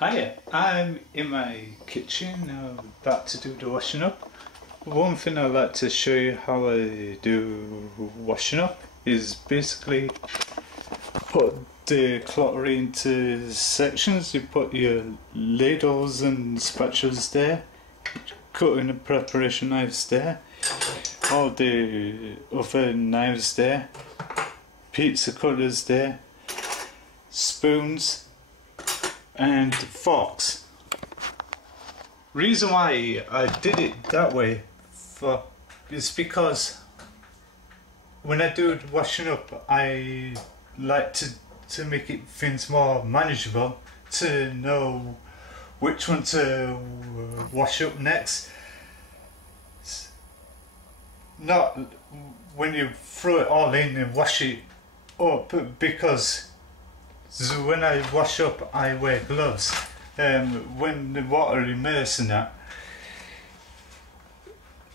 Hiya, I'm in my kitchen about to do the washing up. One thing I'd like to show you how I do washing up is basically put the clutter into sections. You put your ladles and spatulas there, cutting and preparation knives there, all the other knives there, pizza cutters there, spoons and forks. Reason why I did it that way is because when I do the washing up, I like to make things more manageable, to know which one to wash up next. Not when you throw it all in and wash it up, because when I wash up I wear gloves. When the water immerses in that,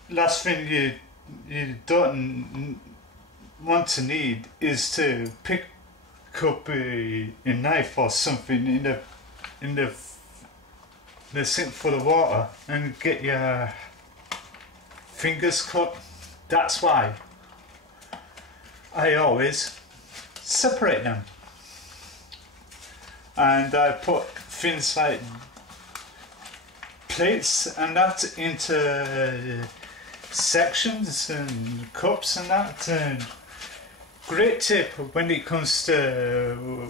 last thing you don't want to need is to pick up a knife or something in the sink full of water and get your fingers cut. That's why I always separate them. And I put things like plates and that into sections and cups and that. And great tip when it comes to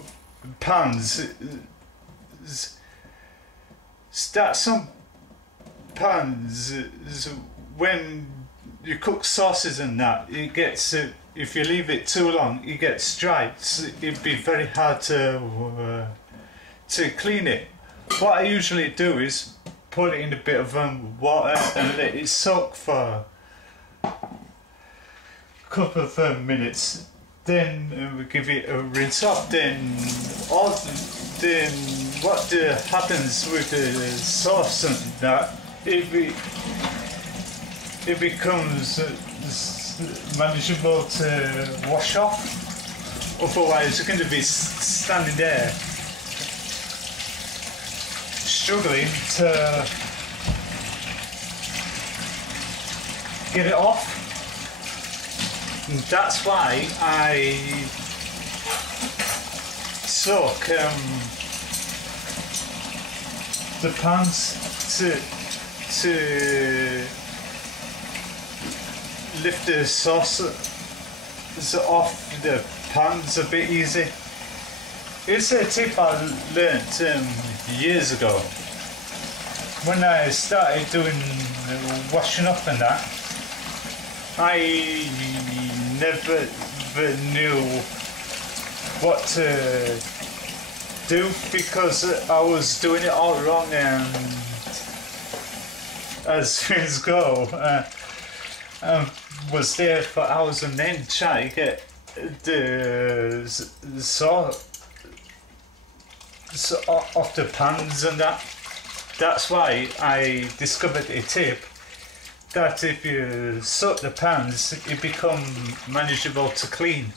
pans, start some pans when you cook sauces and that, it gets, if you leave it too long, it gets dry. It'd be very hard to clean it. What I usually do is put it in a bit of water and let it soak for a couple of minutes. Then we give it a rinse off. Then what happens with the sauce and that, it becomes manageable to wash off. Otherwise you're going to be standing there struggling to get it off. And that's why I soak the pans to lift the sauce off the pans a bit easy. It's a tip I learnt years ago when I started doing washing up and that. I never knew what to do because I was doing it all wrong, and as things go, was there for hours and then trying to get the sauce off the pans and that. That's why I discovered a tip that if you soak the pans, it becomes manageable to clean.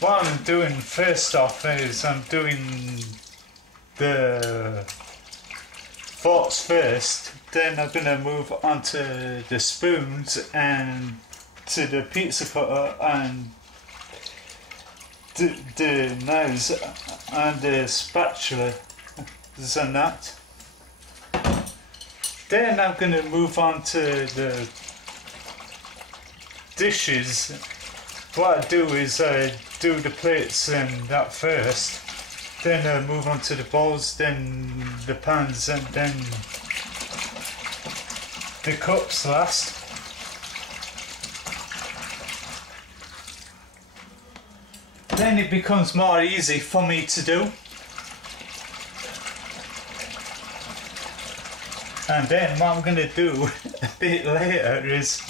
What I'm doing first off is I'm doing the forks first, then I'm going to move on to the spoons and to the pizza cutter and the knives and the spatula and that. Then I'm going to move on to the dishes. What I do is I do the plates and that first, then I move on to the bowls, then the pans, and then the cups last. Then it becomes more easy for me to do. And then what I'm going to do a bit later is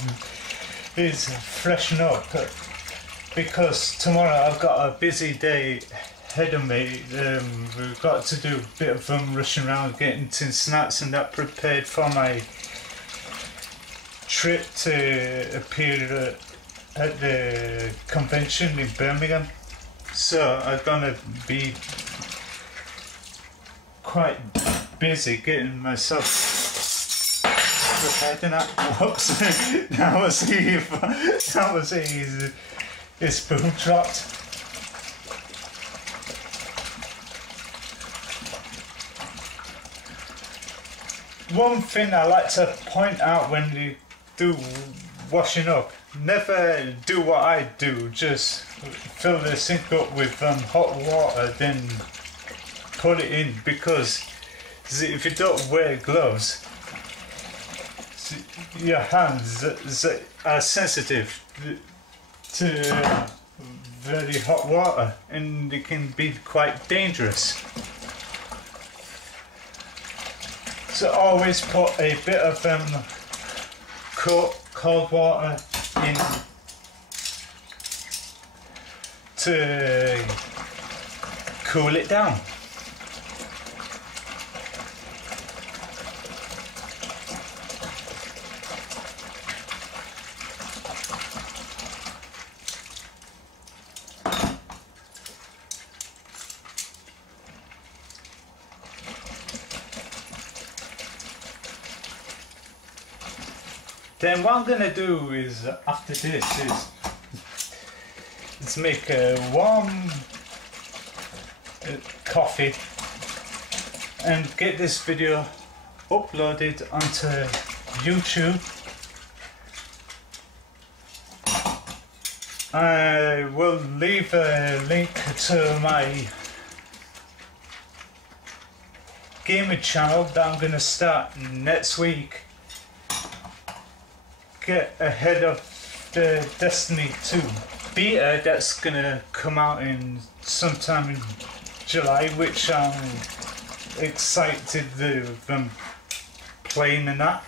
freshen up, because tomorrow I've got a busy day ahead of me. We've got to do a bit of rushing around, getting some snacks and that prepared for my trip to appear at the convention in Birmingham. So I'm gonna be quite busy getting myself prepared and that. Whoops, that was his spoon dropped. One thing I like to point out when you do washing up, never do what I do, just fill the sink up with hot water, then put it in, because if you don't wear gloves, your hands are sensitive to very hot water and it can be quite dangerous. So always put a bit of cold water in to cool it down. Then what I'm gonna do is, after this, is make a warm coffee and get this video uploaded onto YouTube. I will leave a link to my gaming channel that I'm gonna start next week. Get ahead of the Destiny 2 beta that's gonna come out in sometime in July, which I'm excited to playing and that.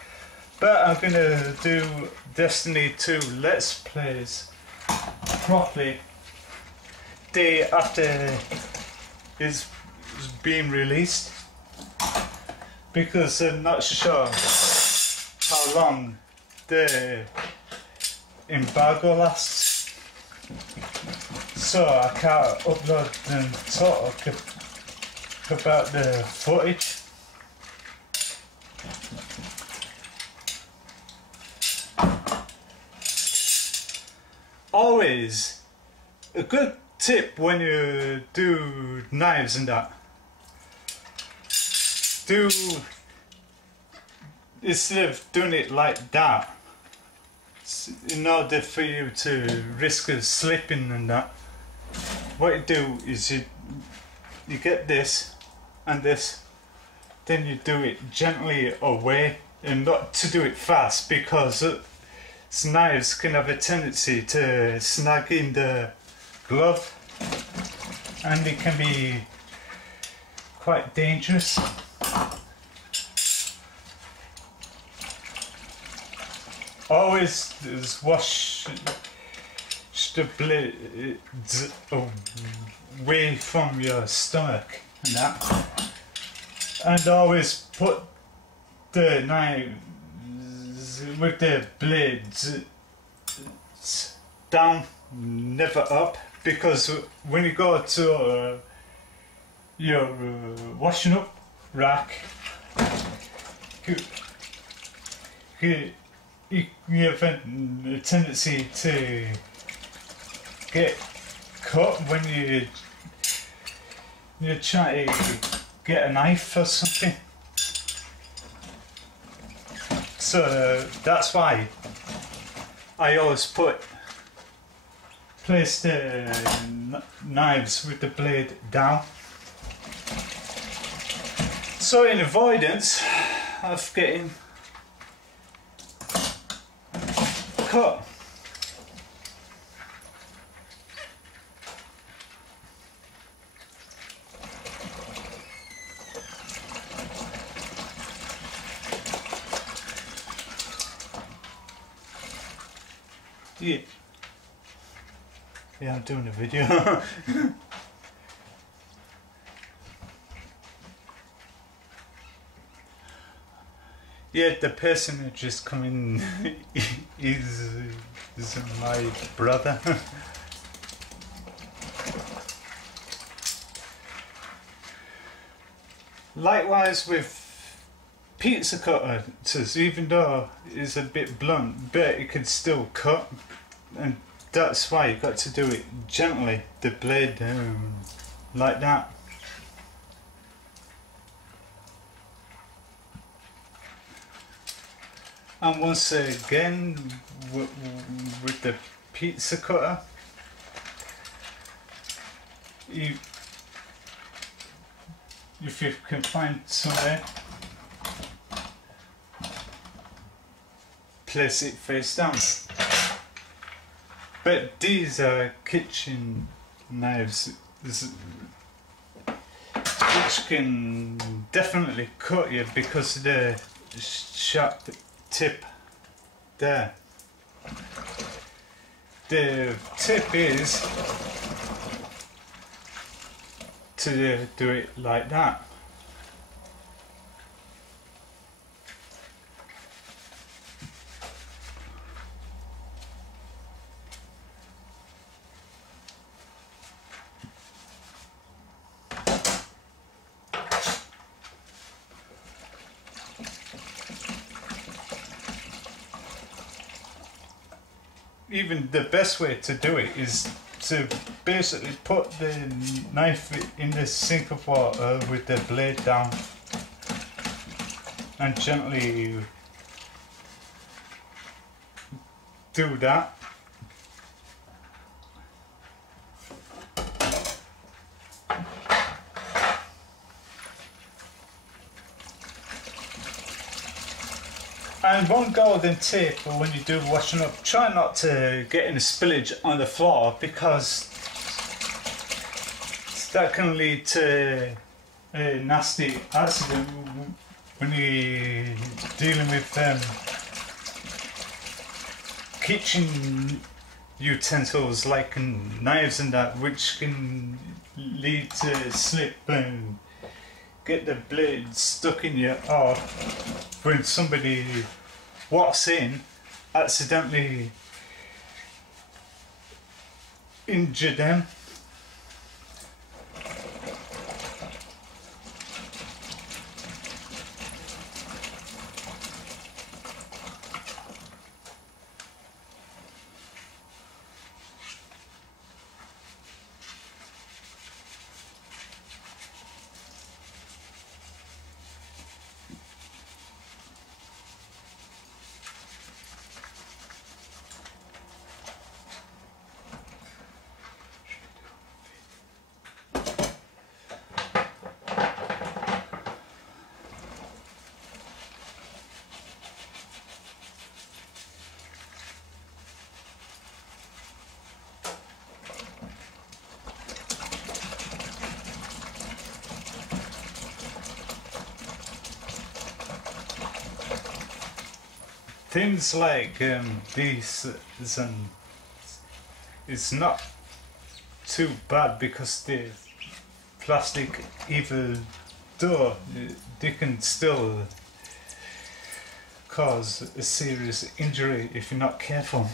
But I'm gonna do Destiny 2 Let's Plays properly day after it's being released, because I'm not sure how long the embargo lasts, so I can't upload and talk about the footage. Always a good tip when you do knives and that, instead of doing it like that, in order for you to risk of slipping and that, what you do is you get this and this, then you do it gently away, and not to do it fast, because knives can have a tendency to snag in the glove and it can be quite dangerous. Always wash the blades away from your stomach and that, and always put the knives with the blades down, never up, because when you go to your washing up rack, you have a tendency to get cut when you try to get a knife or something. So that's why I always place the knives with the blade down. So in avoidance of getting cut. Yeah, I'm doing a video. Yeah, the person who just come in is my brother. Likewise with pizza cutters, even though it's a bit blunt, but it can still cut, and that's why you've got to do it gently, the blade like that. And once again with the pizza cutter, if you can find somewhere, place it face down. But these are kitchen knives which can definitely cut you because of the sharp tip there. The tip is to do it like that. Even the best way to do it is to basically put the knife in the sink of water with the blade down and gently do that. And one golden tip when you do washing up, try not to get any spillage on the floor, because that can lead to a nasty accident when you're dealing with kitchen utensils like knives and that, which can lead to slip and get the blade stuck in you, or when somebody walks in, accidentally injure them. Things like these, it's not too bad because the plastic, even though they can still cause a serious injury if you're not careful.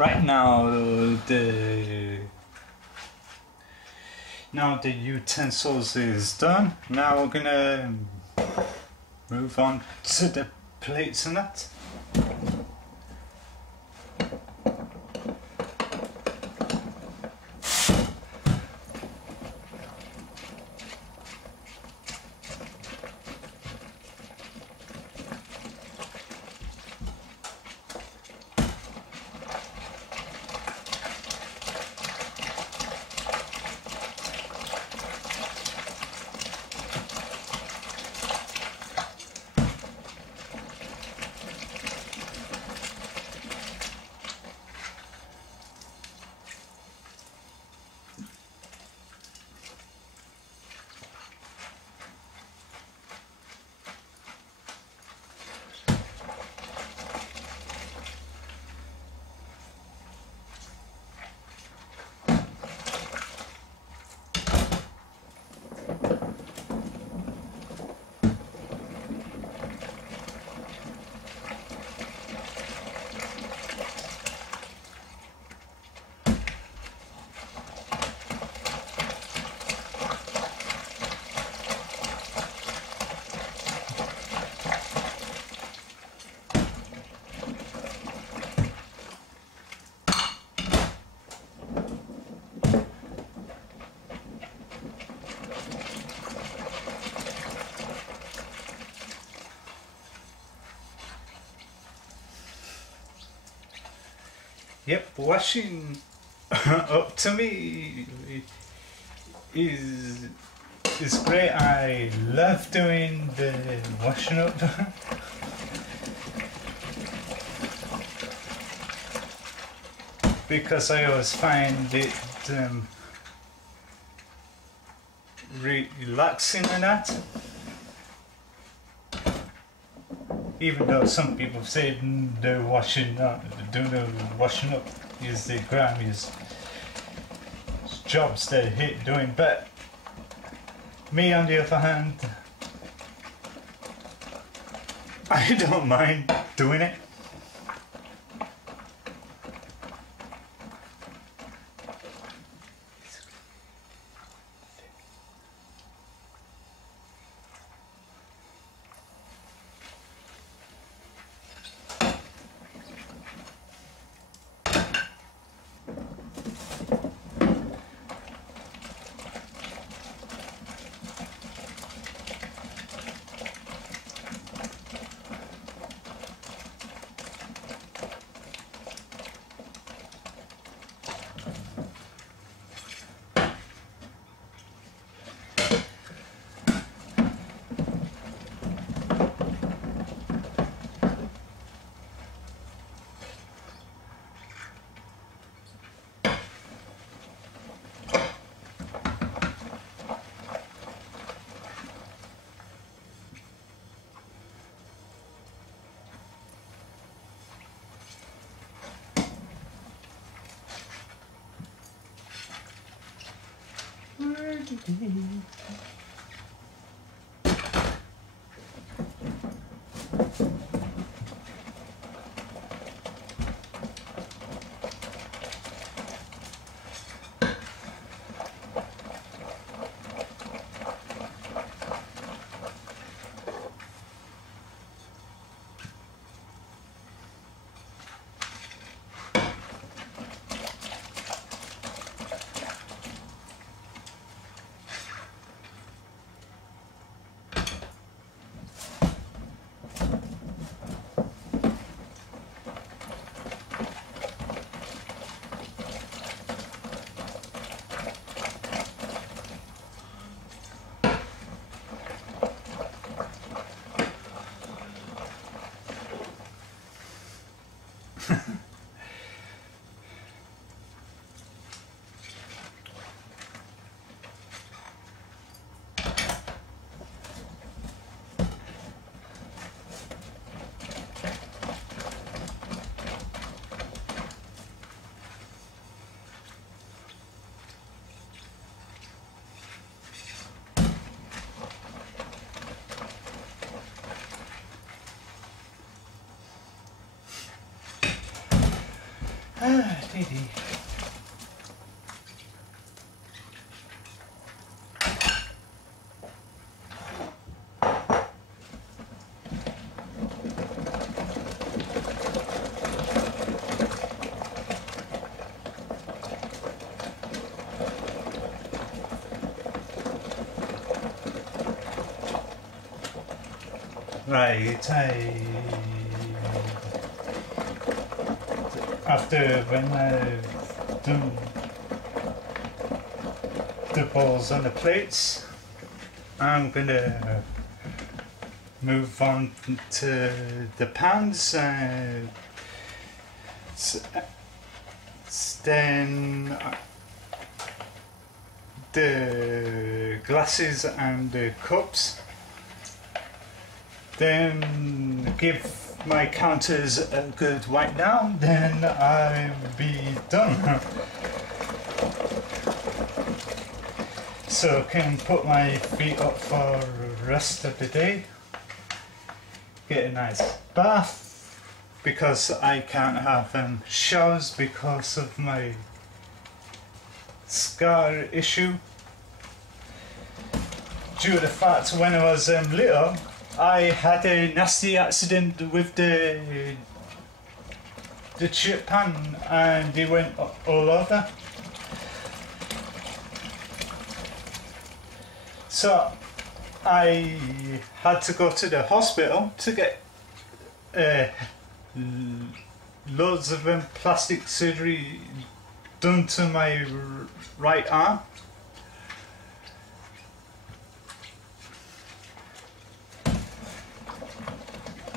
Right now, the utensils is done. Now we're gonna move on to the plates and that. Yep, washing up to me is great. I love doing the washing up. Because I always find it relaxing and that. Even though some people say the washing up is the grimiest jobs they hate doing, but me on the other hand, I don't mind doing it. Dee. Right, after when I've done the balls on the plates, I'm gonna move on to the pans, then the glasses and the cups. Then give my counters a good wipe down, then I'll be done. So I can put my feet up for the rest of the day, get a nice bath, because I can't have showers because of my scar issue. Due to the fact when I was little, I had a nasty accident with the chip pan and it went all over. So I had to go to the hospital to get loads of plastic surgery done to my right arm.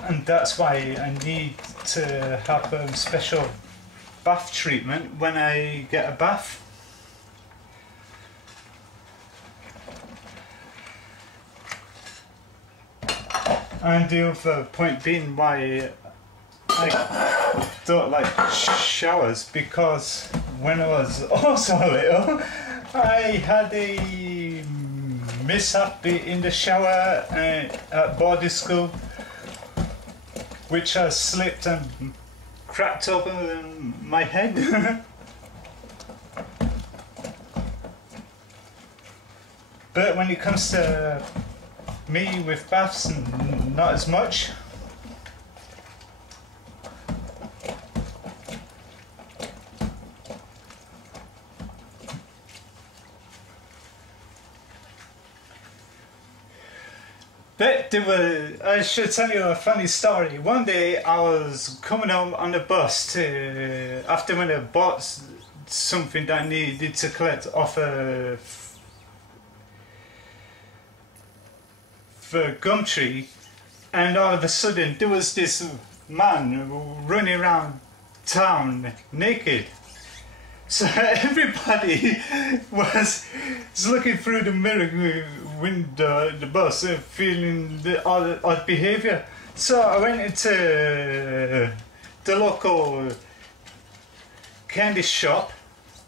And that's why I need to have special bath treatment when I get a bath. And the other point being why I don't like showers, because when I was also little, I had a mishap in the shower at boarding school, which I slipped and cracked open my head. But when it comes to me with baths, not as much. But I should tell you a funny story. One day I was coming home on the bus after when I bought something that I needed to collect off a Gumtree, and all of a sudden there was this man running around town naked. So everybody was looking through the mirror window of the bus, feeling the odd behaviour. So I went into the local candy shop,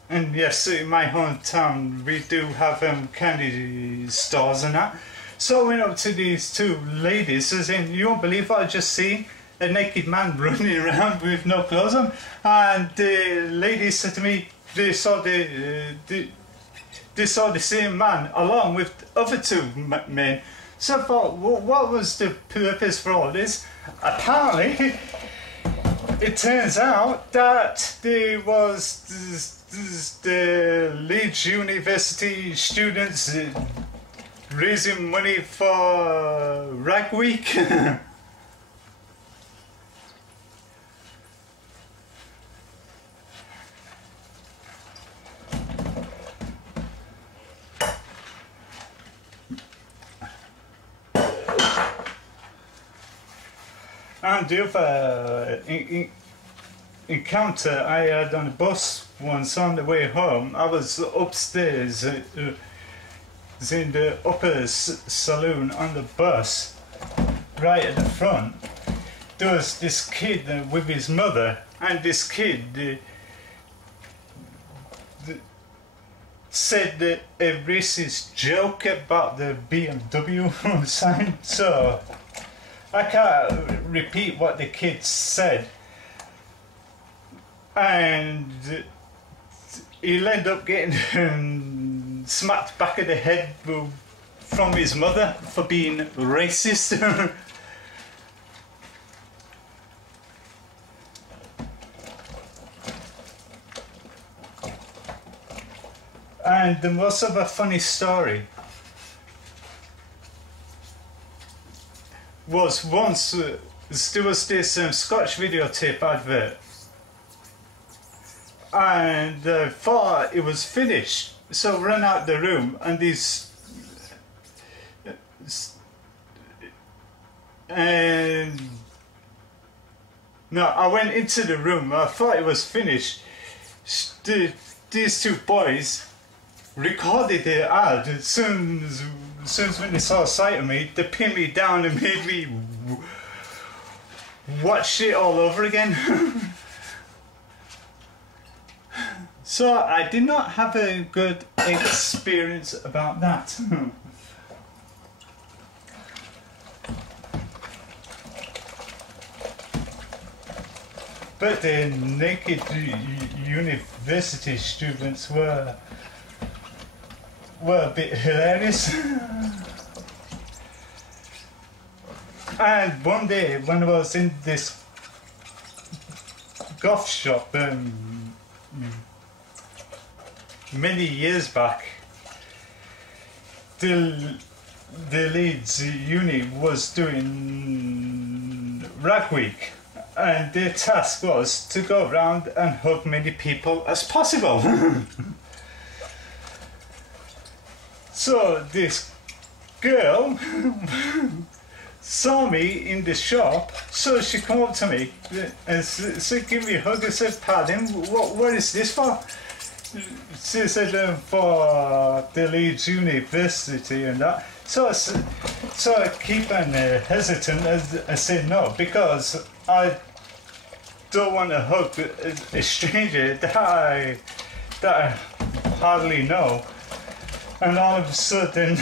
and yes, in my hometown we do have candy stores and that. So I went up to these two ladies and said, "You won't believe what I just seen? A naked man running around with no clothes on." And the ladies said to me, they saw the same man along with the other two men. So I thought, well, what was the purpose for all this? Apparently, it turns out that there was the Leeds University students raising money for Rag Week. And the other encounter I had on the bus once on the way home, I was upstairs in the upper saloon on the bus, right at the front. There was this kid with his mother, and this kid said a racist joke about the BMW sign. So I can't repeat what the kid said, and he'll end up getting smacked back of the head from his mother for being racist. And the most of a funny story was once there was this Scotch videotape advert, and thought it was finished, so ran out the room, and these no, I went into the room, I thought it was finished. These two boys recorded the ad. As soon as when they saw a sight of me, they pinned me down and made me watch it all over again. So I did not have a good experience about that. But the naked university students were a bit hilarious. And one day when I was in this golf shop many years back, the Leeds uni was doing Rag Week, and their task was to go around and hug many people as possible. So this girl saw me in the shop, so she came up to me and said, give me a hug. I said, pardon, what is this for? She said, for the Leeds University and that. So I keep on hesitant. I said no, because I don't want to hug a stranger that I hardly know. And all of a sudden,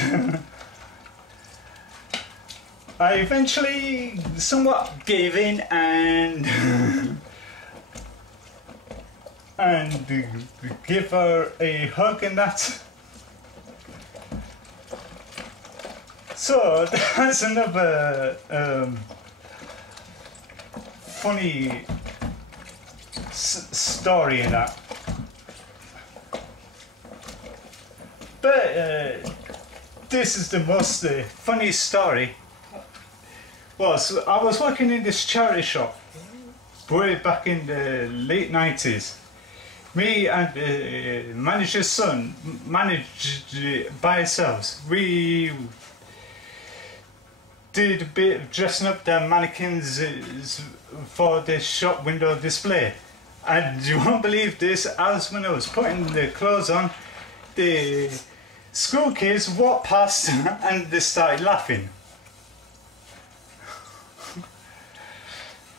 I eventually somewhat gave in and give her a hug and that. So that's another funny story in that. But this is the most funny story. I was working in this charity shop way back in the late 90s. Me and the manager's son managed by ourselves. We did a bit of dressing up the mannequins for the shop window display. And you won't believe this, as when I was putting the clothes on, the school kids walked past and they started laughing.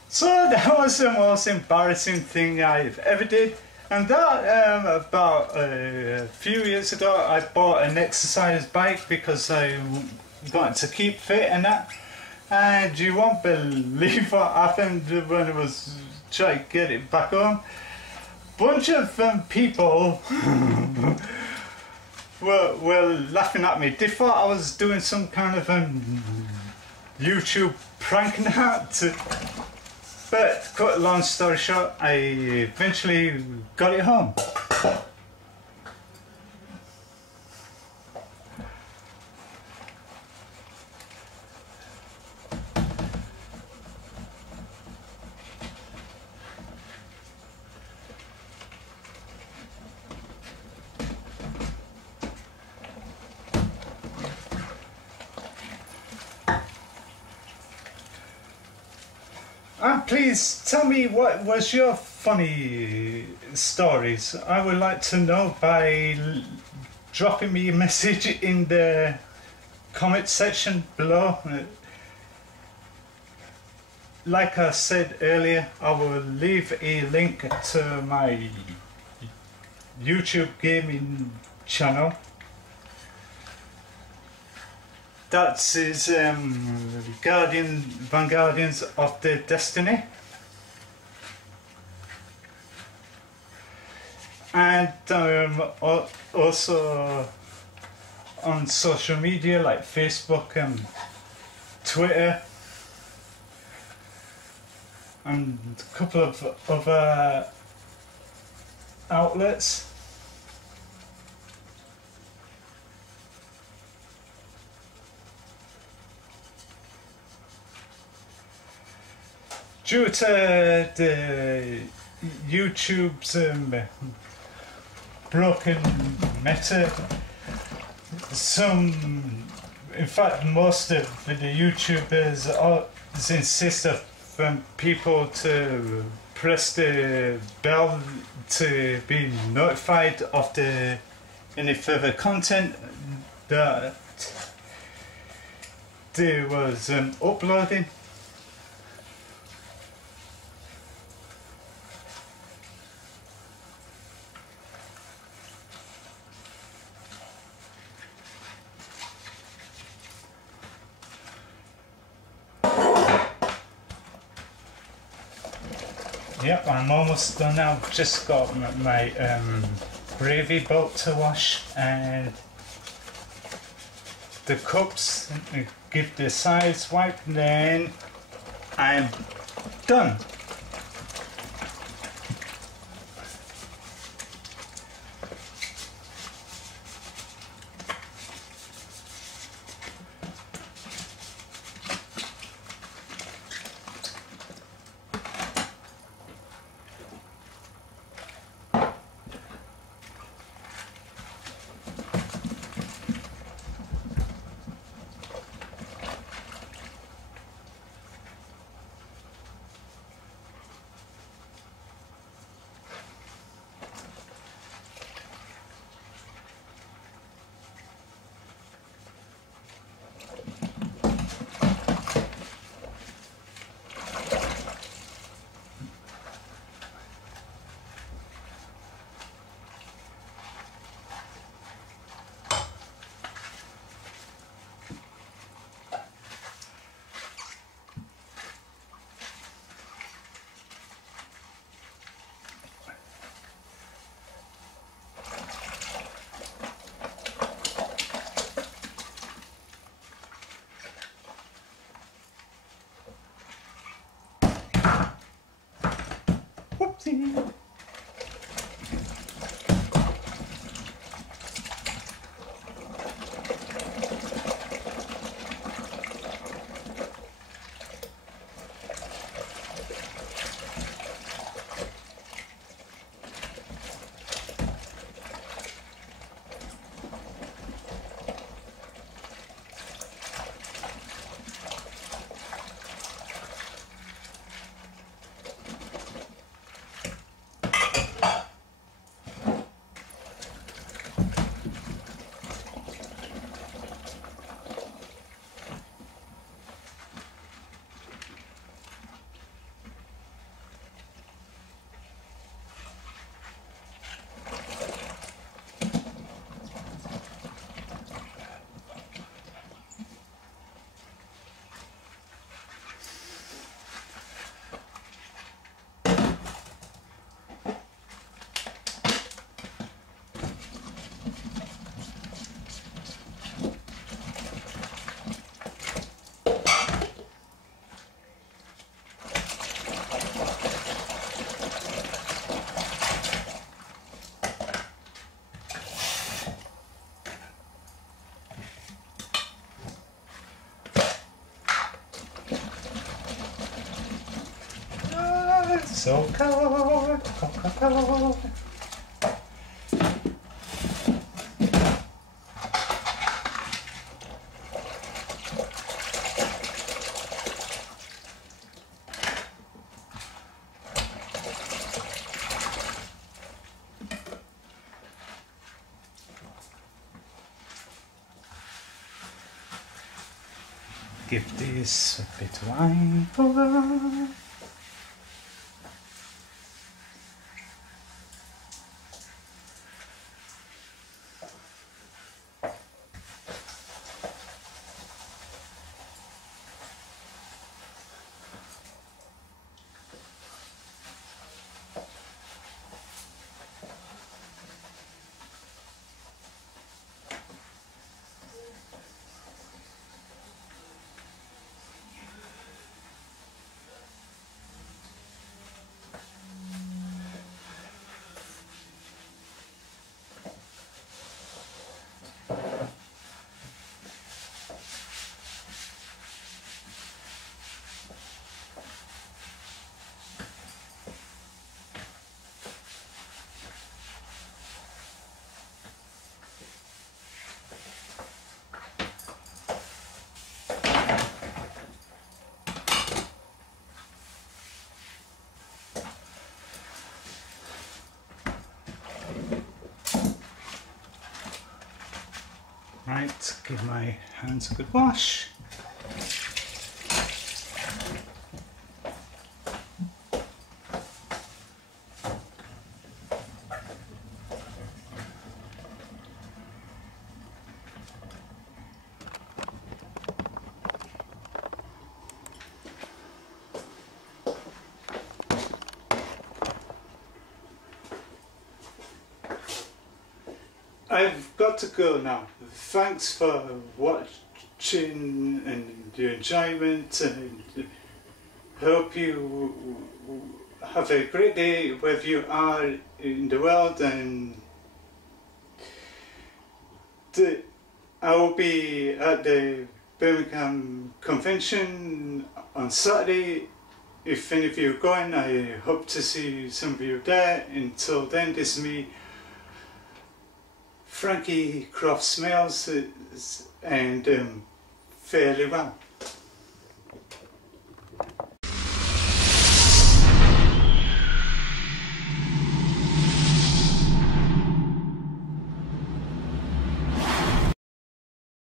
So that was the most embarrassing thing I've ever did. And that about a few years ago, I bought an exercise bike because I wanted to keep fit and that. And you won't believe what happened when I was trying to get it back on. Bunch of people were laughing at me. They thought I was doing some kind of YouTube prank and that. But cut a long story short, I eventually got it home. And please tell me, what was your funny stories? I would like to know by dropping me a message in the comment section below. Like I said earlier, I will leave a link to my YouTube gaming channel. That is Vanguardians of the Destiny. And also on social media like Facebook and Twitter and a couple of other outlets. Due to the YouTube's broken meta, in fact most of the YouTubers insist on people to press the bell to be notified of any further content that they was uploading. Yep, I'm almost done now. Just got my gravy boat to wash and the cups, give the sides wipe, then I'm done. Whoopsie. So cold, cold, cold, cold. Give this a bit of wine for. Right, give my hands a good wash. I've got to go now. Thanks for watching and your enjoyment, and hope you have a great day wherever you are in the world. And I will be at the Birmingham convention on Saturday. If any of you are going, I hope to see some of you there. Until then, this is me, Frankie, croft smales, and fairly well.